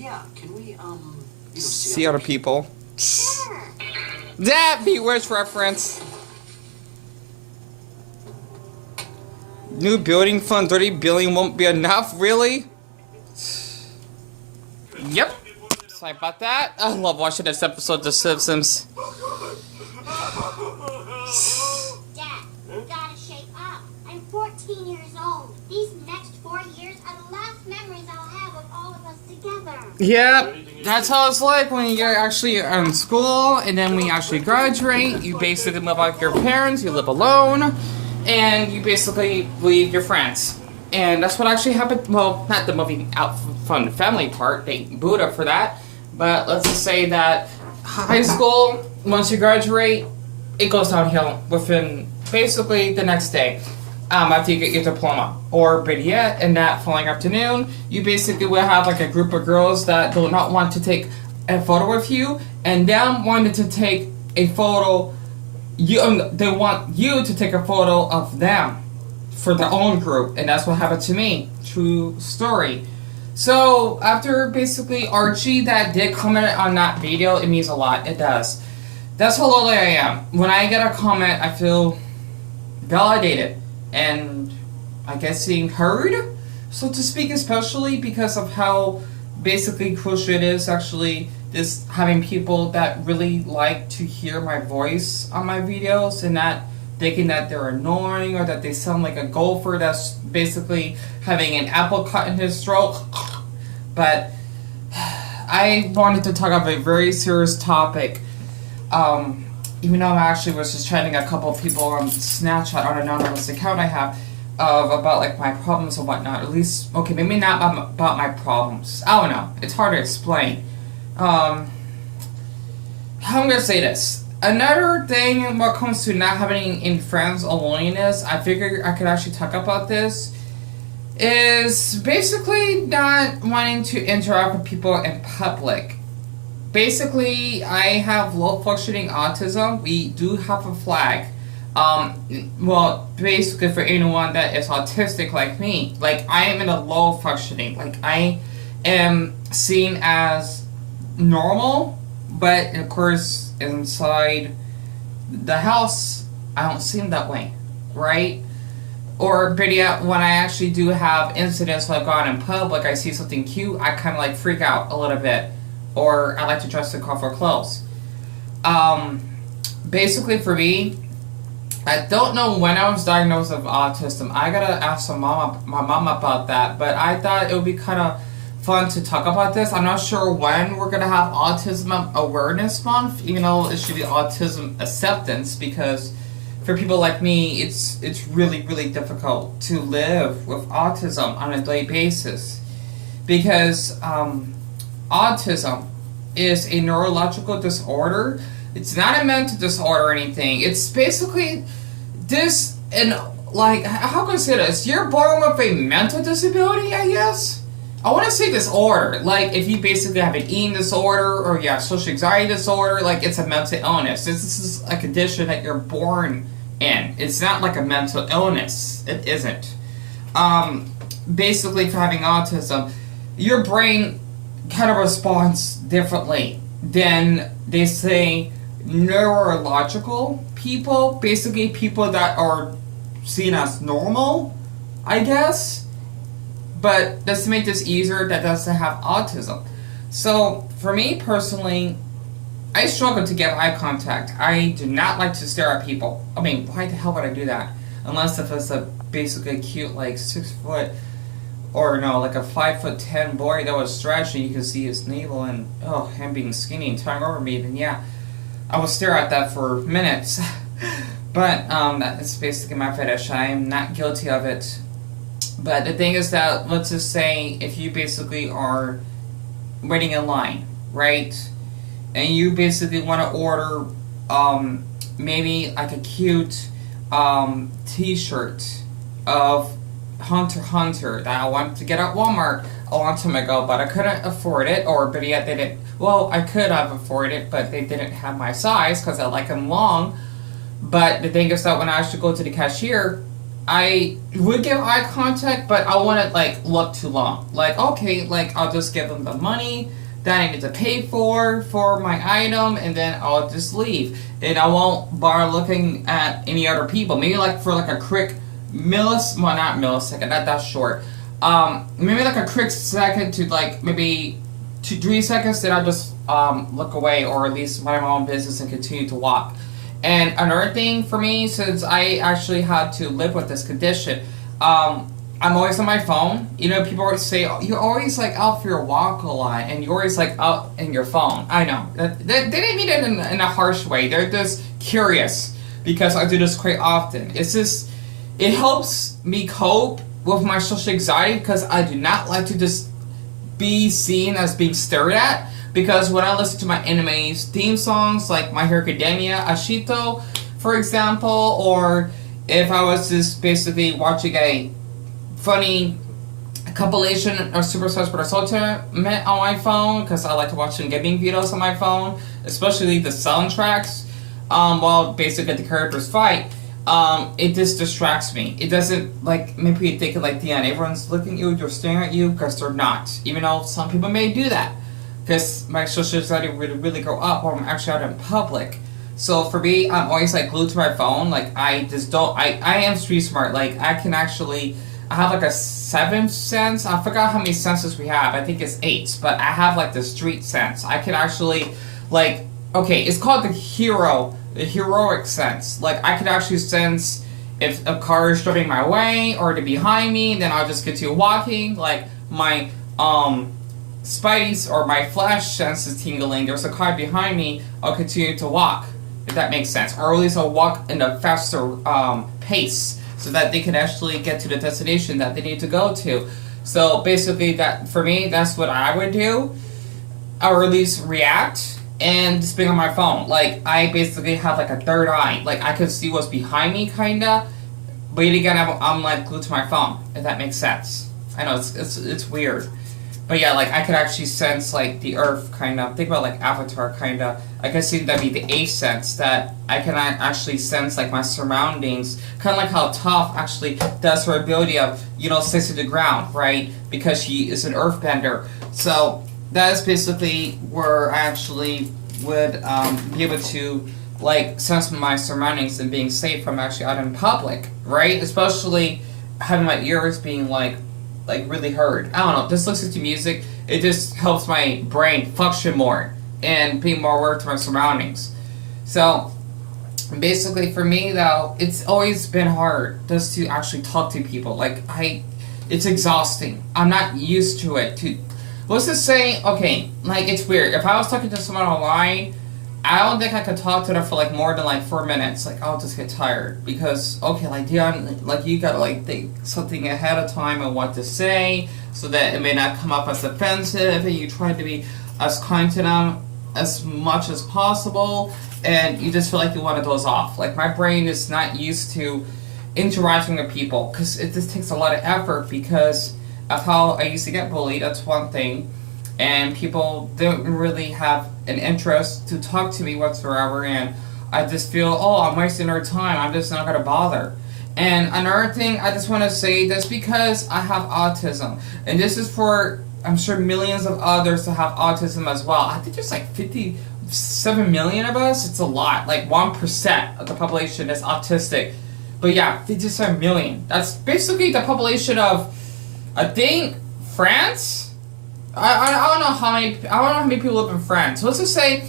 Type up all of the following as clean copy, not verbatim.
Yeah, can we, see other people? Sure. That Bewitched reference. New building fund, 30 billion won't be enough, really? Yep. Sorry about that. I love watching this episode of The Simpsons. Dad, you gotta shape up. I'm 14 years old. These next 4 years are the last memories I'll have of all of us together. Yep. That's how it's like when you're actually in school, and then when you actually graduate, you basically live like your parents, you live alone, and you basically leave your friends. And that's what actually happened. Well, not the moving out from the family part, thank Buddha for that. But let's just say that high school, once you graduate, it goes downhill within basically the next day. After you get your diploma. Or better yet, in that following afternoon, you basically will have like a group of girls that do not want to take a photo with you, and them wanted to take a photo, they want you to take a photo of them for their own group, and that's what happened to me. True story. So, after basically Archie that did comment on that video, it means a lot. It does. That's how lonely I am. When I get a comment, I feel validated. And I guess being heard, so to speak, especially because of how basically crucial it is actually this having people that really like to hear my voice on my videos and not thinking that they're annoying or that they sound like a gopher that's basically having an apple cut in his throat. But I wanted to talk about a very serious topic. Even though I actually was just chatting a couple of people on Snapchat on an anonymous account I have about like my problems and whatnot. At least, okay, maybe not about my problems. I don't know. It's hard to explain. How I'm gonna say this. Another thing when it comes to not having any friends or loneliness, I figured I could actually talk about this, is basically not wanting to interact with people in public. Basically, I have low-functioning autism. We do have a flag. Well, basically for anyone that is autistic like me, like I am in a low-functioning, like I am seen as normal, but of course inside the house, I don't seem that way, right? Or better yet, when I actually do have incidents like on in public, I see something cute, I kind of like freak out a little bit. Or I like to dress in comfort clothes. Basically for me, I don't know when I was diagnosed with autism. I gotta ask my mom about that. But I thought it would be kind of fun to talk about this. I'm not sure when we're gonna have Autism Awareness Month. Even though it should be Autism Acceptance, because for people like me, it's really difficult to live with autism on a daily basis, because autism is a neurological disorder. It's not a mental disorder or anything. It's basically this, and like, how can I say this? You're born with a mental disability, I guess? I want to say disorder. Like, if you basically have an eating disorder or you have social anxiety disorder, like, it's a mental illness. This is a condition that you're born in. It's not like a mental illness. It isn't. Basically, for having autism, your brain kind of responds differently than, they say, neurological people. Basically, people that are seen as normal, I guess. But just to make this easier, that doesn't have autism. So, for me personally, I struggle to get eye contact. I do not like to stare at people. I mean, why the hell would I do that? Unless if it's a basically cute, like, 6 foot, or no, like a 5'10" boy that was stretching, you can see his navel and, oh, him being skinny and towering over me, then yeah, I would stare at that for minutes. But, that is basically my fetish. I am not guilty of it. But the thing is that, let's just say, if you basically are waiting in line, right? And you basically want to order, maybe like a cute, t-shirt of Hunter x Hunter that I wanted to get at Walmart a long time ago, but I couldn't afford it, or better yet, they didn't, well, I could have afforded it, but they didn't have my size, because I like them long. But the thing is that when I actually go to the cashier, I would give eye contact, but I wouldn't like look too long. Like, okay, like I'll just give them the money that I need to pay for my item, and then I'll just leave. And I won't bother looking at any other people. Maybe like for like a quick well, not millisecond, that's short. Maybe like a quick second to like maybe 2-3 seconds, then I'll just look away, or at least mind my own business and continue to walk. And another thing for me, since I actually had to live with this condition, I'm always on my phone. You know, people always say, oh, you're always like out for your walk a lot, and you're always like out in your phone. I know. They didn't mean it in a harsh way. They're just curious, because I do this quite often. It's just, it helps me cope with my social anxiety, because I do not like to just be seen as being stared at. Because when I listen to my anime's theme songs, like My Hero Academia, Ashito, for example, or if I was just basically watching a funny compilation of Super Smash Bros. Ultimate on my phone, because I like to watch some gaming videos on my phone, especially the soundtracks, while basically the characters fight, it just distracts me. It doesn't, like, maybe you're thinking, like, Dion, everyone's looking at you, they're staring at you, because they're not. Even though some people may do that. Because my social anxiety really go up when I'm actually out in public. So for me, I'm always like glued to my phone. Like I just don't. I am street smart. Like I can actually. I have like a 7th sense. I forgot how many senses we have. I think it's 8. But I have like the street sense. I can actually, like, okay, it's called the heroic sense. Like I can actually sense if a car is driving my way or to behind me. Then I'll just continue walking. Like my Spidey's or my flash sense is tingling. There's a car behind me. I'll continue to walk, if that makes sense, or at least I'll walk in a faster pace so that they can actually get to the destination that they need to go to. So basically, that for me, that's what I would do, or at least react. And just being on my phone, like I basically have like a third eye. Like I could see what's behind me, kinda, but yet again, I'm like glued to my phone. If that makes sense. I know it's weird. But yeah, like, I could actually sense, like, the earth, kind of. Think about, like, Avatar, kind of. I could see that'd be the 8th sense, that I can actually sense, like, my surroundings. Kind of like how Toph actually does her ability of, you know, sticks to the ground, right? Because she is an earthbender. So, that is basically where I actually would be able to, like, sense my surroundings and being safe from actually out in public, right? Especially having my ears being, like really heard. I don't know, just listening to music, it just helps my brain function more and be more aware to my surroundings. So basically for me though, it's always been hard just to actually talk to people. Like it's exhausting. I'm not used to it. Let's just say, okay, like it's weird. If I was talking to someone online, I don't think I could talk to them for like more than like 4 minutes. Like I'll just get tired because okay, like Dion, like you gotta like think something ahead of time and what to say so that it may not come up as offensive, and you try to be as kind to them as much as possible, and you just feel like you want to doze off. Like my brain is not used to interacting with people because it just takes a lot of effort because of how I used to get bullied. That's one thing. And people don't really have an interest to talk to me whatsoever, and I just feel, oh, I'm wasting their time, I'm just not going to bother. And another thing I just want to say, that's because I have autism, and this is for, I'm sure, millions of others to have autism as well. I think there's like 57 million of us. It's a lot, like 1% of the population is autistic. But yeah, 57 million. That's basically the population of, I think, France? I don't know how many people live in France. So let's just say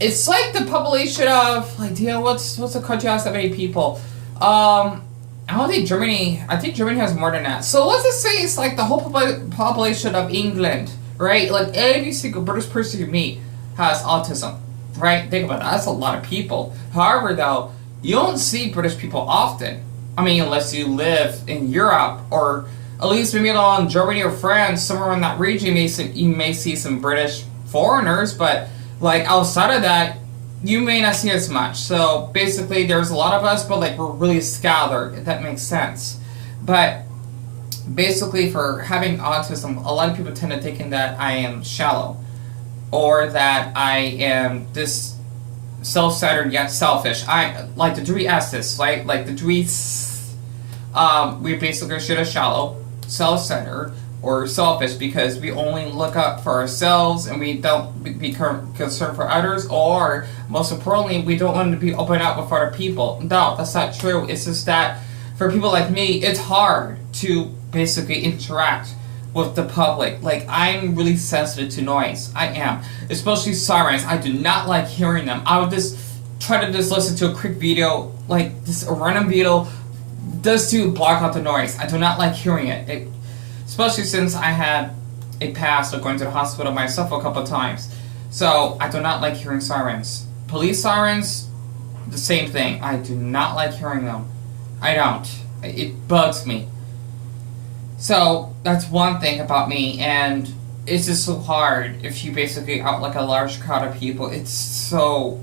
it's like the population of, like, what's a country that has that many people? I don't think Germany. I think Germany has more than that. So let's just say it's like the whole population of England, right? Like every single British person you meet has autism, right? Think about that. That's a lot of people. However, though, you don't see British people often. I mean, unless you live in Europe or at least maybe in Germany or France, somewhere in that region, you may see some British foreigners, but like outside of that, you may not see as much. So basically, there's a lot of us, but like we're really scattered, if that makes sense. But basically, for having autism, a lot of people tend to think that I am shallow, or that I am this self-centered yet selfish. I like the three S's, right? Like the three we basically should have shallow, self-centered, or selfish because we only look up for ourselves and we don't become concerned for others, or most importantly, we don't want to be open up with other people. No, that's not true. It's just that for people like me, it's hard to basically interact with the public. Like, I'm really sensitive to noise. I am. Especially sirens. I do not like hearing them. I would just try to just listen to a quick video, like just a random video, just to block out the noise. I do not like hearing it. Especially since I had a past of going to the hospital myself a couple of times. So, I do not like hearing sirens. Police sirens, the same thing. I do not like hearing them. I don't. It bugs me. So, that's one thing about me, and it's just so hard if you basically out like a large crowd of people. It's so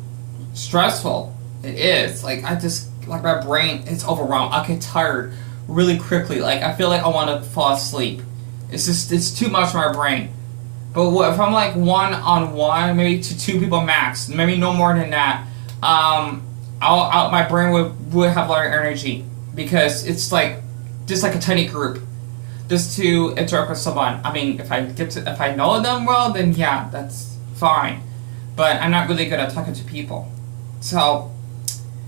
stressful. It is. Like, like my brain, it's overwhelmed. I get tired really quickly. Like, I feel like I want to fall asleep. It's too much for my brain. But if I'm like one-on-one, maybe to two people max, maybe no more than that, my brain would have a lot of energy because it's like just like a tiny group, just to interact with someone. I mean, if I know them well, then yeah, that's fine. But I'm not really good at talking to people, so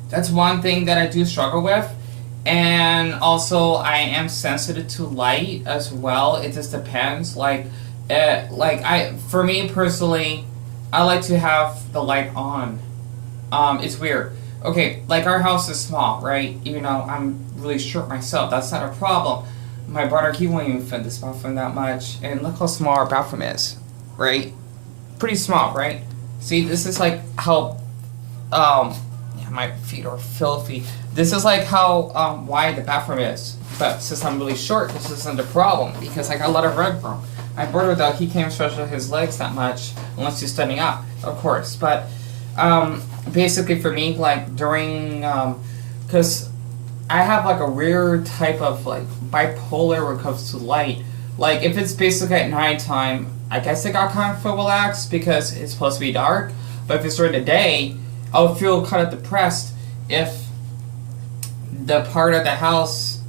that's one thing that I do struggle with. And also, I am sensitive to light as well. It just depends. For me personally, I like to have the light on. It's weird. Okay, like our house is small, right? Even though I'm really short myself, that's not a problem. My brother, he won't even fit this bathroom that much. And look how small our bathroom is, right? Pretty small, right? See, this is like how, my feet are filthy. This is like how wide the bathroom is. But since I'm really short, this isn't a problem because I got a lot of red room. My brother, though, he can't stretch out his legs that much unless he's standing up, of course. But basically for me, like during, because I have like a weird type of like bipolar when it comes to light. Like if it's basically at nighttime, I guess I got kind of feel relaxed because it's supposed to be dark. But if it's during the day, I would feel kind of depressed if the part of the house,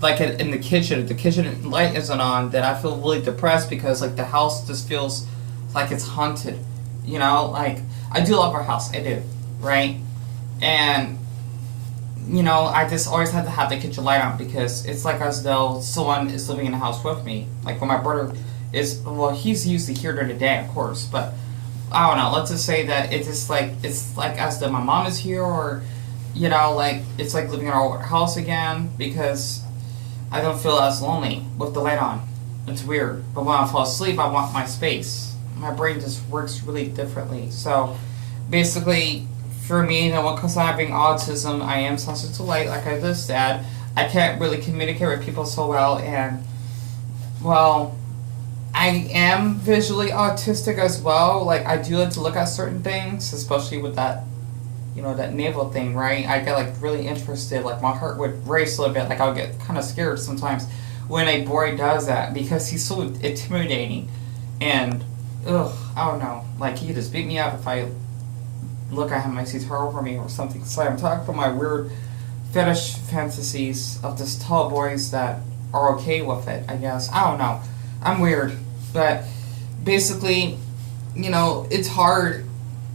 like in the kitchen, if the kitchen light isn't on, then I feel really depressed because like the house just feels like it's haunted. You know, like I do love our house, I do, right? And you know, I just always had to have the kitchen light on because it's like as though someone is living in the house with me. Like when my brother is, well, he's usually here during the day, of course, but I don't know, let's just say that it's like as though my mom is here, or you know, like it's like living in our house again because I don't feel as lonely with the light on. It's weird. But when I fall asleep, I want my space. My brain just works really differently. So basically, for me, when it comes to having autism, I am sensitive to light, like I just said. I can't really communicate with people so well, and well, I am visually autistic as well. Like I do like to look at certain things, especially with that, you know, that navel thing, right? I get like really interested, like my heart would race a little bit, like I would get kind of scared sometimes when a boy does that because he's so intimidating, and I don't know, like he just beat me up if I look at him, I see her over me or something. So I'm talking about my weird fetish fantasies of just tall boys that are okay with it, I guess. I don't know. I'm weird. But basically, you know, it's hard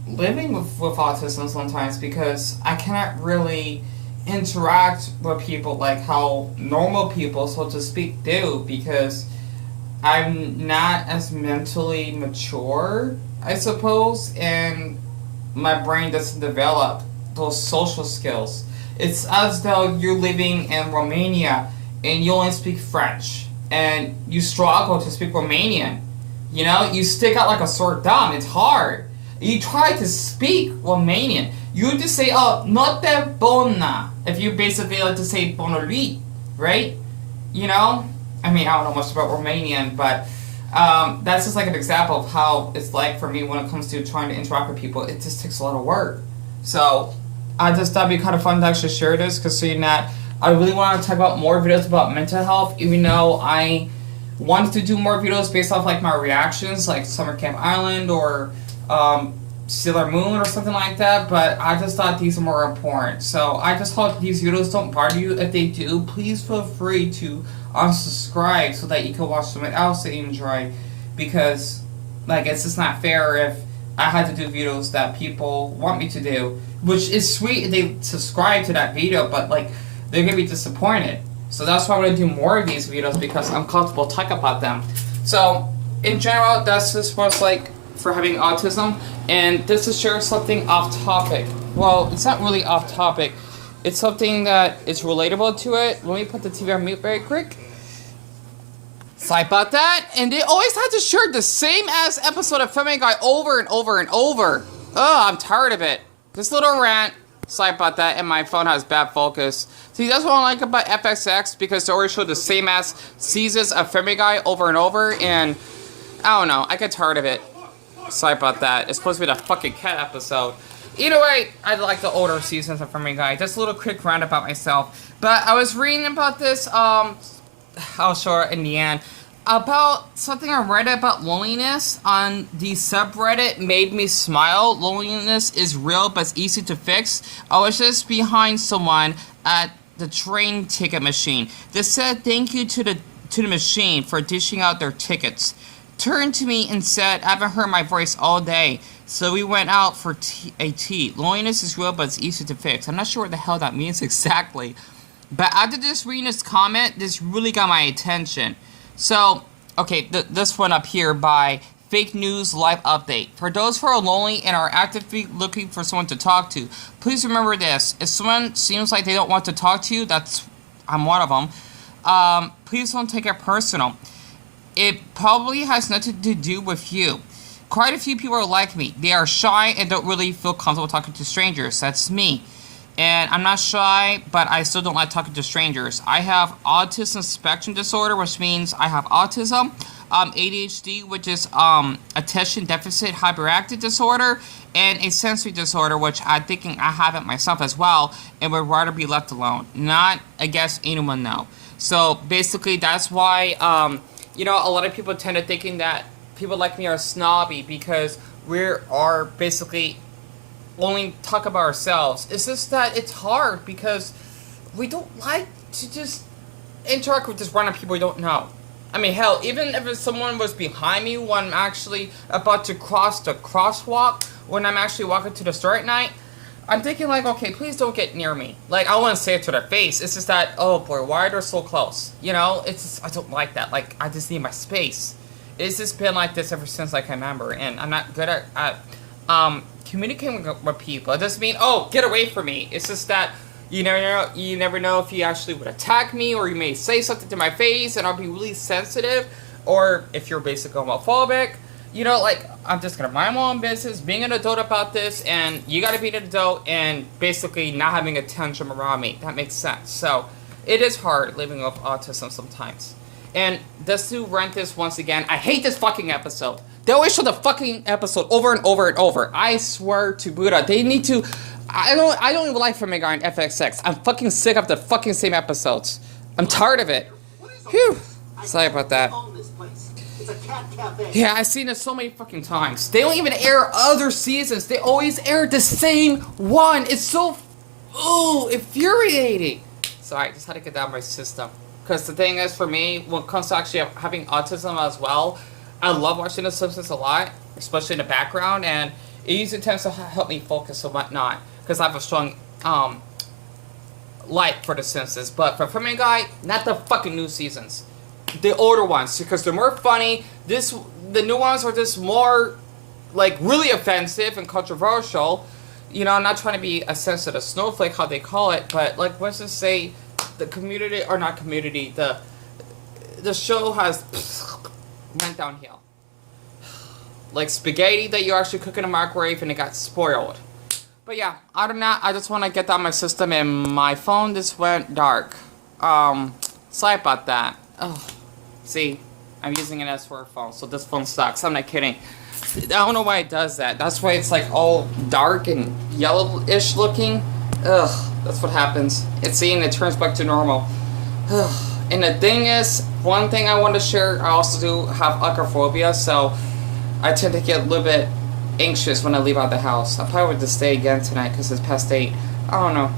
living with autism sometimes because I cannot really interact with people like how normal people, so to speak, do because I'm not as mentally mature, I suppose, and my brain doesn't develop those social skills. It's as though you're living in Romania and you only speak French and you struggle to speak Romanian. You know, you stick out like a sore thumb. It's hard. You try to speak Romanian. You just say, oh, notte bona. If you basically like to say bonoli, right? You know? I mean, I don't know much about Romanian, but that's just like an example of how it's like for me when it comes to trying to interact with people. It just takes a lot of work. So I just thought it'd be kind of fun to actually share this, considering that I really want to talk about more videos about mental health, even though I wanted to do more videos based off like my reactions, like Summer Camp Island or Sailor Moon or something like that, but I just thought these are more important. So I just hope these videos don't bother you. If they do, please feel free to unsubscribe so that you can watch something else that you enjoy. Because, like, it's just not fair if I had to do videos that people want me to do. Which is sweet if they subscribe to that video, but, like, they're going to be disappointed. So that's why I'm going to do more of these videos, because I'm comfortable talking about them. So, in general, that's just what's like for having autism, and this is share something off topic. Well, it's not really off topic. It's something that is relatable to it. Let me put the TV on mute very quick. Sorry about that. And they always have to share the same ass episode of Family Guy over and over and over. Oh, I'm tired of it. This little rant. Sorry about that, and my phone has bad focus. See, that's what I like about FXX, because they always show the same ass seasons of Family Guy over and over, and I don't know, I get tired of it. Sorry about that. It's supposed to be the fucking cat episode. Either way, I like the older seasons of Family Guy. Just a little quick rant about myself. But I was reading about this, I'll show it in the end, about something I read about loneliness on the subreddit Made Me Smile. Loneliness is real, but it's easy to fix. I was just behind someone at the train ticket machine. They said thank you to the machine for dishing out their tickets. Turned to me and said, I haven't heard my voice all day. So we went out for a tea. Loneliness is real, but it's easy to fix. I'm not sure what the hell that means exactly. But after just reading this comment, this really got my attention. So, okay, this one up here by Fake News Live Update. For those who are lonely and are actively looking for someone to talk to, please remember this. If someone seems like they don't want to talk to you, I'm one of them, please don't take it personal. It probably has nothing to do with you. Quite a few people are like me. They are shy and don't really feel comfortable talking to strangers. That's me. And I'm not shy, but I still don't like talking to strangers. I have autism spectrum disorder, which means I have autism, ADHD, which is attention deficit hyperactive disorder, and a sensory disorder, which I'm thinking I have it myself as well, and would rather be left alone. Not against anyone, no. So basically, that's why you know, a lot of people tend to thinking that people like me are snobby because we are basically only talk about ourselves. It's just that it's hard because we don't like to just interact with just random people we don't know. I mean, hell, even if someone was behind me when I'm actually about to cross the crosswalk, when I'm actually walking to the store at night, I'm thinking like, okay, please don't get near me. Like, I want to say it to their face. It's just that, oh boy, why are they so close? You know, it's just, I don't like that. Like, I just need my space. It's just been like this ever since I can remember, and I'm not good at communicating with people. It doesn't mean, oh, get away from me. It's just that you never know if you actually would attack me, or you may say something to my face, and I'll be really sensitive, or if you're basically homophobic. You know, like, I'm just gonna mind my own business, being an adult about this, and you gotta be an adult and basically not having a tantrum around me. That makes sense. So, it is hard living with autism sometimes. And just to rant this once again, I hate this fucking episode. They always show the fucking episode over and over and over. I swear to Buddha, they need to... I don't even like Family Guy on FXX. I'm fucking sick of the fucking same episodes. I'm tired of it. Phew. Sorry about that. Yeah, I've seen it so many fucking times. They don't even air other seasons. They always air the same one. It's so... ooh, infuriating. Sorry, I just had to get that out of my system. Because the thing is, for me, when it comes to actually having autism as well, I love watching The Simpsons a lot, especially in the background, and it usually tends to help me focus and whatnot, because I have a strong like for The Simpsons. But for Family Guy, not the fucking new seasons. The older ones, because they're more funny. The new ones are just more, like, really offensive and controversial. You know, I'm not trying to be a sensitive snowflake, how they call it, but, like, let's just say the community, or not community, the show has went downhill. Like spaghetti that you actually cook in a microwave and it got spoiled. But yeah, other than that, I just want to get that out of my system, and my phone just went dark. Sorry about that. Oh, see, I'm using an S4 phone, so this phone sucks. I'm not kidding. I don't know why it does that. That's why it's like all dark and yellowish looking. Ugh, that's what happens. It's seeing it turns back to normal. Ugh. And the thing is, one thing I want to share, I also do have acrophobia, so I tend to get a little bit anxious when I leave out the house. I probably would just stay again tonight because it's past 8. I don't know.